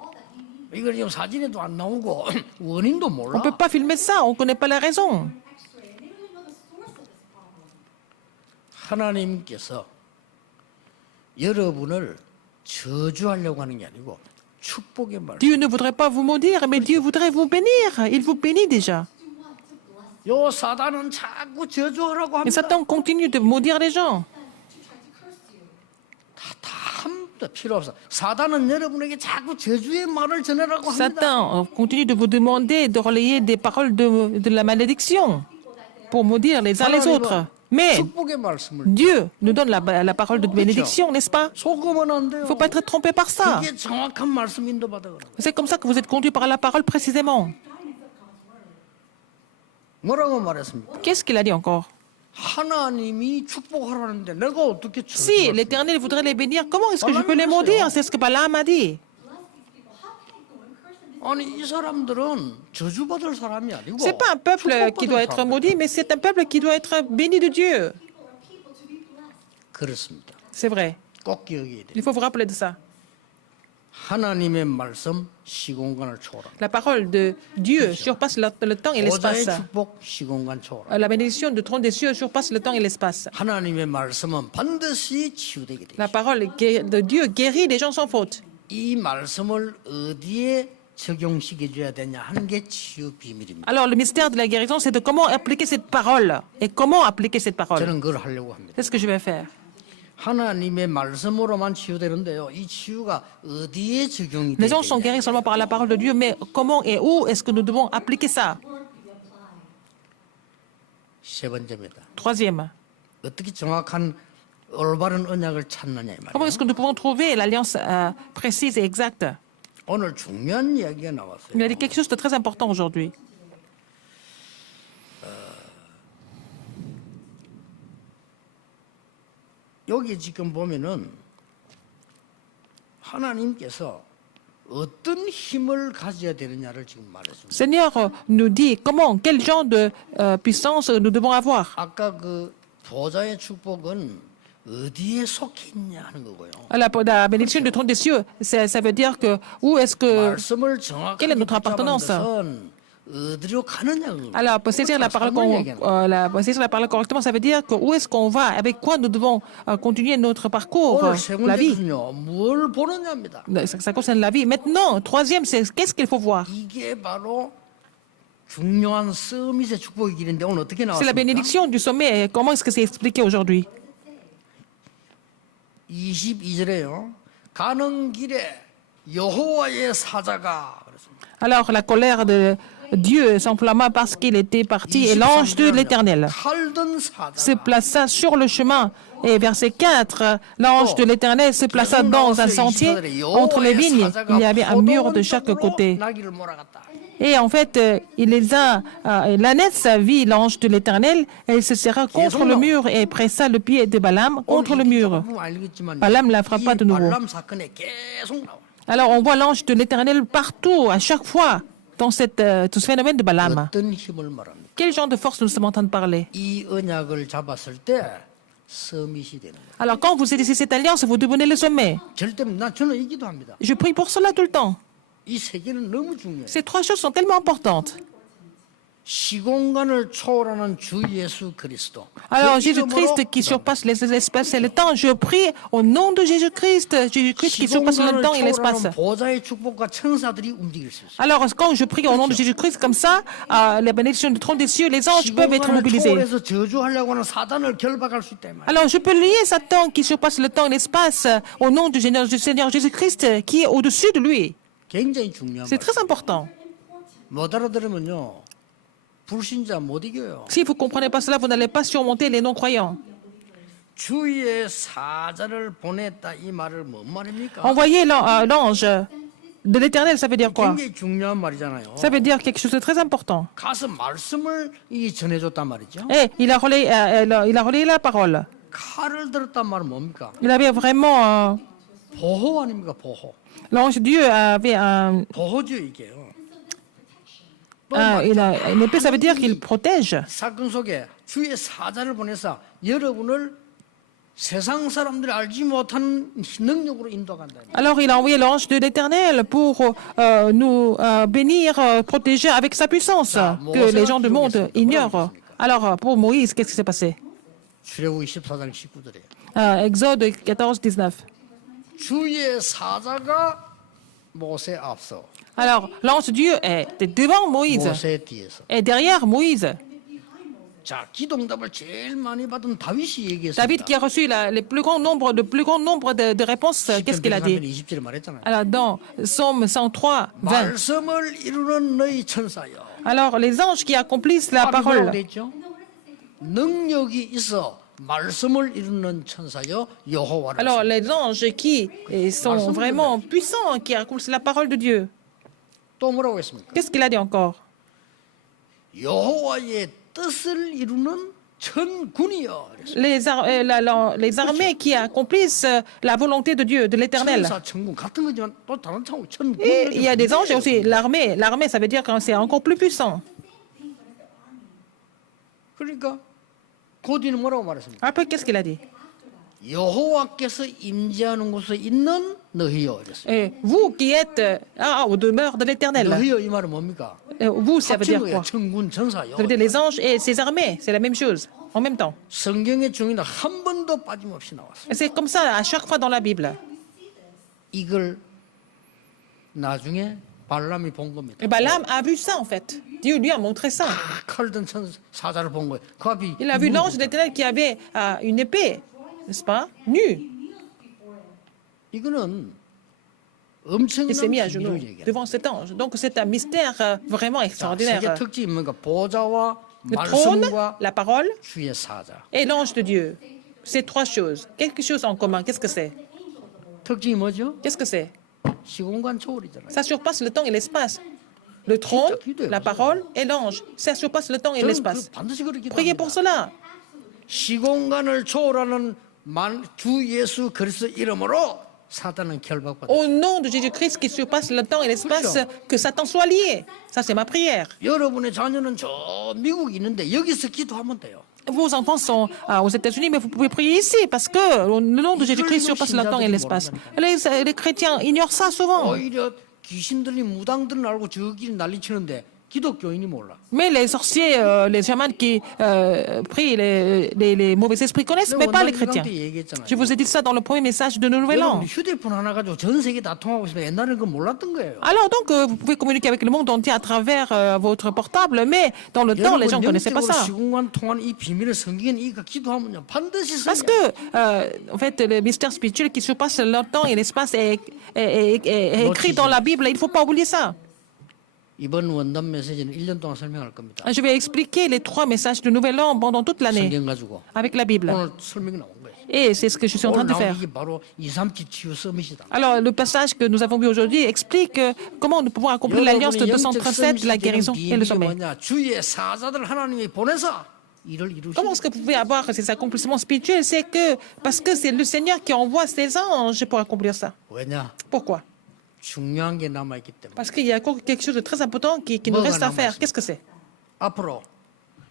이거 지금 사진에도 안 나오고 원인도 몰라. On peut pas filmer ça, on connaît pas la raison. 하나님께서 여러분을 저주하려고 하는 게 아니고 축복의 말. Dieu ne voudrait pas vous maudire, mais Dieu voudrait vous bénir. Il vous bénit déjà. 요 사단은 자꾸 저주하라고 Mais 합니다. Satan continue de maudire les gens. 다 필요 없어. 사단은 여러분에게 자꾸 저주의 말을 전하라고 합니다. Satan continue de vous demander de relayer des paroles de la malédiction pour maudire les uns les autres. Mais 축복의 말씀을 Dieu nous donne la parole de bénédiction, n'est-ce pas? 속으면 안 Il 돼요. ne faut pas être trompé par ça. 그게 정확한 말씀 인도받아 그래. C'est comme ça que vous êtes conduit par la parole précisément. 뭐라고 말했습니까? Qu'est-ce qu'il a dit encore? 하나님이 축복하라는데 내가 어떻게 Si 축복할 l'Éternel voudrait les bénir, comment est-ce que je peux les maudire? C'est ce que Balaam a dit. 아니 이 사람들은 저주받을 사람이 아니고 C'est pas un peuple qui doit être maudit, mais c'est un peuple qui doit être béni de Dieu. 그렇습니다. C'est vrai. 꼭 기억해야 돼요. Il faut vous rappeler de ça. 하나님의 말씀 시공간을 초월합니다. La parole de Dieu surpasse le temps et 보좌의 l'espace. 축복 시공간 초월. La bénédiction du trône des cieux surpasse le temps et l'espace. 하나님의 말씀은 반드시 치유되게 돼요. La parole de Dieu guérit les gens sans faute. 이 말씀을 어디에 적용시켜 줘야 되냐 하는 게 치유 비밀입니다. Alors le mystère de la guérison, c'est de comment appliquer cette parole. Et comment appliquer cette parole. 저는 그걸 하려고 합니다. C'est ce que je vais faire. 하나님의 말씀으로만 치유되는데요. 이 치유가 어디에 적용이 Les 돼야 gens sont 되냐. guéris seulement par la parole de Dieu, mais comment et où est-ce que nous devons appliquer ça? 세 번째입니다. Troisième, 어떻게 정확한 올바른 언약을 찾느냐 이 comment est-ce 말이에요. que nous pouvons trouver l'alliance précise et exacte? 오늘 중요한 이야기가 나왔어요. Il a dit quelque chose de très important aujourd'hui. 여기 지금 보면은 하나님께서 어떤 힘을 가져야 되느냐를 지금 말했습니다. Seigneur nous dit comment, quel genre de puissance nous devons avoir. 아까 그 보좌의 축복은 어디에 속해 있냐 하는 거고요. La bénédiction du trône des cieux, ça veut dire que où est-ce que 말씀을 quelle est 정확하게 notre 붙잡는 appartenance? 것은 어디로 가느냐. Alors, pour saisir la parole, pour saisir la parole correctement, ça veut dire que où est-ce qu'on va, avec quoi nous devons continuer notre parcours, 오늘 세 la vie. 번째는요. 뭘 보느냐입니다. Ça concerne la vie. Maintenant, troisième, c'est qu'est-ce qu'il faut voir? 이게 바로 중요한 서밋의 축복의 길인데 오늘 어떻게 C'est la 나왔습니까? bénédiction du sommet. Comment est-ce que c'est expliqué aujourd'hui? 22절에요. 가는 길에 여호와의 사자가 그랬습니다. Alors la colère de Dieu s'enflamma parce qu'il était parti et l'ange de l'Éternel 칼든 se 사자가 plaça sur le chemin. Et verset 4, l'ange de l'Éternel se plaça dans un sentier entre les vignes. Il y avait un mur de chaque côté. 나귀를 몰아갔다. Et en fait, l'ânesse vit l'ange de l'Éternel et il se serra contre le mur et pressa le pied de Balaam contre le mur. Balaam la frappa de nouveau. 발람 사건에 계속 나와. Alors on voit l'ange de l'Éternel partout, à chaque fois, dans tout ce phénomène de Balaam. 어떤 힘을 말합니까? Quel genre de force nous sommes en train de parler? 이 언약을 잡았을 때 서밋이 되는 거예요. Alors quand vous saisissez cette alliance, vous devenez le sommet. 절대 저는 이 기도합니다. Je prie pour cela tout le temps. 이 세 개는 너무 중요해요. Ces trois choses sont tellement importantes. 시공간을 초월하는 주 예수 그리스도. Alors 그 Jésus-Christ 이름으로 qui surpasse les espaces et le temps, je prie au nom de Jésus-Christ, Jésus-Christ qui surpasse le 시공간을 temps et l'espace. 초월하는 보좌의 축복과 천사들이 움직일 수 있어요. Alors quand je prie au nom de Jésus-Christ comme ça, la bénédiction du trône des cieux, les anges peuvent être 시공간을 mobilisés. 초월해서 저주하려고 하는 사단을 결박할 수 있다 이 말이에요. Alors je peux lier Satan qui surpasse le temps et l'espace au nom du Seigneur Jésus-Christ qui est au-dessus de lui. 굉장히 중요한 C'est 말이에요. très important. 못 알아들으면요 불신자 못 이겨요. Si vous ne comprenez pas cela, vous n'allez pas surmonter les non-croyants. 주의 사자를 보냈다 이 말을 뭔 말입니까? Envoyer l'ange de l'Éternel, ça veut dire quoi? 굉장히 중요한 말이잖아요. Ça veut dire quelque chose de très important. 가서 말씀을 전해줬단 말이죠. Et il a relayé la parole. 칼을 들었단 말은 뭡니까? Il avait vraiment... 보호 아닙니까? 보호. l'ange de Dieu avait 보호죠 이게요. 또 une épée, ça veut dire qu'il protège. 사건 속에 주의 사자를 보내서 여러분을 세상 사람들이 알지 못하는 능력으로 인도간다. Alors il a envoyé l'ange de l'Éternel pour nous bénir, protéger avec sa puissance, que les gens du monde ignorent. Alors pour Moïse, qu'est-ce qui s'est passé? 출애굽기 14장 19절에 Exode 14, 19. 주의 사자가 모세 앞서 Alors l'ange de Dieu était devant Moïse 모세 뒤에서. et derrière Moïse. 자, 기도응답을 제일 많이 받은 다윗이 얘기했습니다. David qui a reçu le plus grand nombre de réponses, qu'est-ce qu'il a dit? 20절에 말했잖아요. Alors dans Psaume 103, 20. 말씀을 이루는 너희 천사여. Alors les anges qui accomplissent la parole. 돼 있죠? 능력이 있어 말씀을 이루는 천사여 여호와라. Alors les anges qui sont vraiment puissants, qui accomplissent la parole de Dieu. 또 뭐라고 했습니까? Qu'est-ce qu'il a dit encore? 여호와의 뜻을 이루는 천군이여. Les armées qui accomplissent la volonté de Dieu, de l'Éternel. 천사 천군 같은 거지만 또 다른 창고 천군. Et il y a des anges et aussi l'armée. L'armée, ça veut dire que c'est encore plus puissant. 그러니까 고디는 뭐라고 말했습니까? Après, qu'est-ce qu'il a dit? 여호와께서 임재하는 곳에 있는 너희여. Et vous qui êtes aux demeures de l'Éternel. 너희여 이 말은 뭡니까? Vous, ça veut 합친 dire 거예요. quoi? 천군 천사여. Ça veut dire les anges et ses armées. C'est la même chose, en même temps. 성경의 중에는 한 번도 빠짐없이 나왔어요. Et c'est comme ça à chaque fois dans la Bible. 이걸 나중에 발람이 본 겁니다. Et Balaam a vu ça, en fait. Dieu lui a montré ça. 칼든 사자를 본 거예요. 그 앞이 Il a vu l'ange de l'Éternel qui avait une épée, n'est-ce pas? Nu. 이거는 Il s'est mis à 엄청난 genoux 비밀을 얘기해요. devant cet ange. Donc c'est un mystère vraiment 자, extraordinaire. 세계 특징이 뭔가 보좌와 Le trône, 말씀과 la parole 주의 사자. et l'ange de Dieu. Ces trois choses. Quelque chose en commun. Qu'est-ce que c'est? 특징이 뭐죠? Qu'est-ce que c'est? 시공간 초월이잖아요. Ça surpasse le temps et l'espace. Le trône, la parole et l'ange. Ça surpasse le temps et 저는 l'espace. 반드시 그렇게 Priez pour cela. 시공간을 초월하는 주 예수 그리스도 이름으로 사단은 결박받아. Au nom de Jésus-Christ qui surpasse le temps et l'espace, que Satan soit lié. Ça, c'est ma prière. 여러분의 자녀는 저 미국에 있는데 여기서 기도하면 돼요. Vos enfants sont aux États-Unis, mais vous pouvez prier ici parce que le nom de Jésus-Christ surpasse le temps et l'espace. Les chrétiens ignorent ça souvent. 오히려 귀신들이 무당들은 알고 저끼리 난리치는데 기독교인이 몰라. Mais les sorciers, les chamans qui prient les mauvais esprits connaissent, mais pas les chrétiens. 얘기했잖아요. Je vous ai dit ça dans le premier message de Nouvel An. 여러분 휴대폰 하나 가지고 전 세계 다 통하고 있으면 옛날에는 그거 몰랐던 거예요. Alors donc, vous pouvez communiquer avec le monde entier à travers votre portable, mais dans le temps, les gens ne connaissaient pas 영적으로 ça. 시공간 통하는 이 비밀을 성경에 이거 기도하면요 반드시 Parce 성경. que, en fait, le mystère spirituel qui surpasse le temps et l'espace est écrit dans la Bible. Il ne faut pas oublier ça. 이번 원단 메시지는 1년 동안 설명할 겁니다. Je vais expliquer les 3 messages de Nouvel An pendant toute l'année 성경 가지고 avec la Bible. 오늘 설명이 나온 거예요. Et c'est ce que je suis en train 오늘 de 나온 faire. 이게 바로 237 치유 서밋이다. Alors, le passage que nous avons vu aujourd'hui explique comment nous pouvons accomplir l'alliance de 237, la guérison et le sommet. 뭐냐? 주의 사자들 하나님이 보내서 일을 이루시는. Comment est-ce que vous pouvez avoir ces accomplissements spirituels? C'est que parce que c'est le Seigneur qui envoie ses anges pour accomplir ça. 왜냐? Pourquoi? 중요한 게 남아 있기 때문에. Parce qu'il y a encore quelque chose de très important qui nous reste à faire. Qu'est-ce que c'est? 앞으로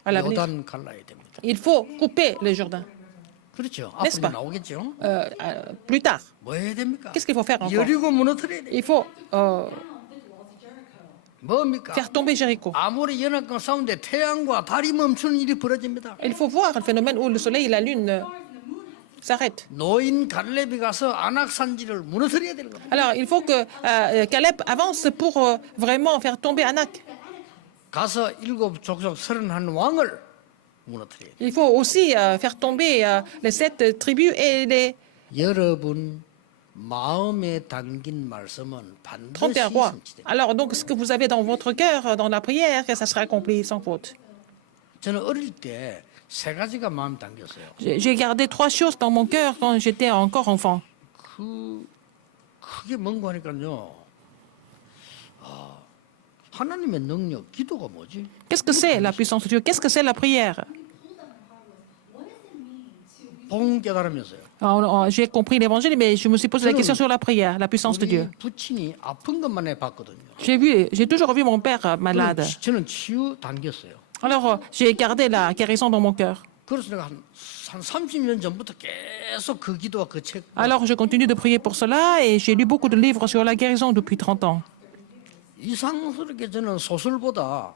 À l'avenir, 요단 갈라야 됩니다. il faut couper le Jourdain. 그렇죠. N'est-ce 앞으로 pas? 나오겠죠. Plus tard, 뭐 해야 됩니까? qu'est-ce qu'il faut faire encore? 여리고 무너뜨려야 돼. Il faut 뭡니까? faire tomber Jéricho. 아무리 연합과 싸운데 태양과 달이 멈추는 일이 벌어집니다. Il faut voir un phénomène où le soleil et la lune s'arrêtent. 노인 갈렙이 가서 안악산지를 무너뜨려야 되는 겁니다. Alors, il faut que Caleb avance pour vraiment faire tomber Anak. 가서 7 족속 31 왕을 무너뜨려야 돼. Il faut aussi faire tomber les 7 tribus et les 여러분 마음에 담긴 말씀은 반드시 31 rois. 성취됩니다. Alors, donc, ce que vous avez dans votre cœur, dans la prière, ça sera accompli sans faute. 저는 어릴 때 3가지가 마음에 담겼어요. J'ai gardé 3 choses dans mon cœur quand j'étais encore enfant. 그게 뭔가 하니까요. 하나님의 능력, 기도가 뭐지? Qu'est-ce que c'est la puissance de Dieu? Qu'est-ce que c'est la prière? 본 깨달으면서요. Alors, j'ai compris l'évangile, mais je me suis posé la question sur la prière, la puissance de Dieu. 우리 부친이 아픈 것만 해봤거든요. J'ai toujours vu mon père malade. 저는 치유 당겼어요. Alors, j'ai gardé la guérison dans mon cœur. 그래서 내가 한 30년 전부터 계속 그 기도와 그 책. Alors, je continue de prier pour cela et j'ai lu beaucoup de livres sur la guérison depuis 30 ans. 이상스럽게 저는 소설보다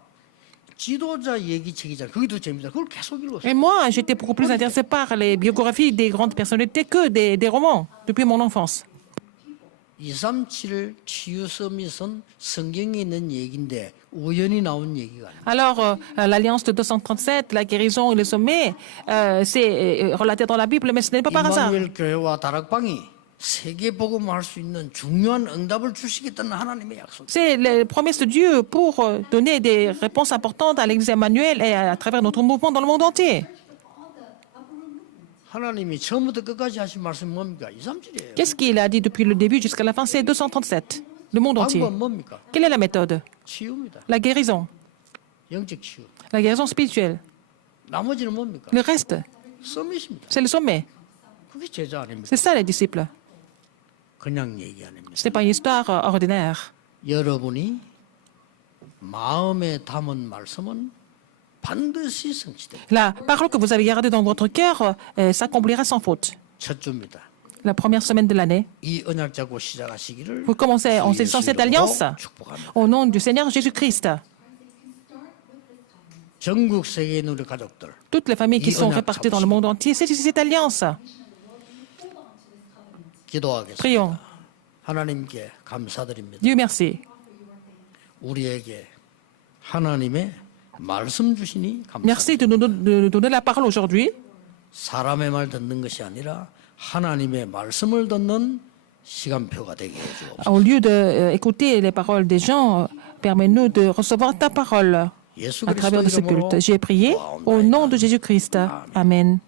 지도자 얘기책이잖아요. 그게 더 재밌다. 그걸 계속 읽었어요. Et moi, j'étais beaucoup plus intéressé par les biographies des grandes personnalités que des romans depuis mon enfance. 237 치유 서밋은 성경에 있는 얘기인데 우연히 나온 얘기가 아니에요. Alors, l'alliance de 237, la guérison et le sommet, c'est relaté dans la Bible, mais ce n'est pas par hasard. 임마누엘 교회와 다락방이 세계 복음할 수 있는 중요한 응답을 주시겠다는 하나님의 약속. C'est les promesses de Dieu pour donner des réponses importantes à l'Église Emmanuel et à travers notre mouvement dans le monde entier. 하나님이 처음부터 끝까지 하신 말씀이 뭡니까? 237이에요. Qu'est-ce qu'il a dit depuis le début jusqu'à la fin? C'est 237, le monde entier. 방법은 뭡니까? Quelle est la méthode? 치유입니다. La guérison, 영적 치유. la guérison spirituelle. 나머지는 뭡니까? Le reste, 서밋입니다. c'est le sommet. 그게 제자 아닙니까? C'est ça les disciples. 그냥 얘기 아닙니다. Ce n'est pas une histoire ordinaire. 여러분이 마음에 담은 말씀은 반드시 성취됩니다. La parole que vous avez gardée dans votre cœur s'accomplira sans faute. 첫 주입니다. La première semaine de l'année, 이 언약 잡고 시작하시기를 vous commencez en saisissant cette alliance 축복합니다. au nom du Seigneur Jésus-Christ. 전국 세계의 우리 가족들 Toutes les familles qui sont réparties dans le monde entier, c'est cette alliance. 기도하겠습니다. Prions. 하나님께 감사드립니다. Dieu merci. 우리에게 하나님의 말씀 주시니 감사합니다. Merci de nous donner la parole aujourd'hui. 사람의 말 듣는 것이 아니라 하나님의 말씀을 듣는 시간표가 되게 해주옵소서. Au lieu d'écouter les paroles des gens, permets-nous de recevoir ta parole 예수 à travers de ce 그리스도 이름으로 culte. J'ai prié au nom de Jésus-Christ. Amen.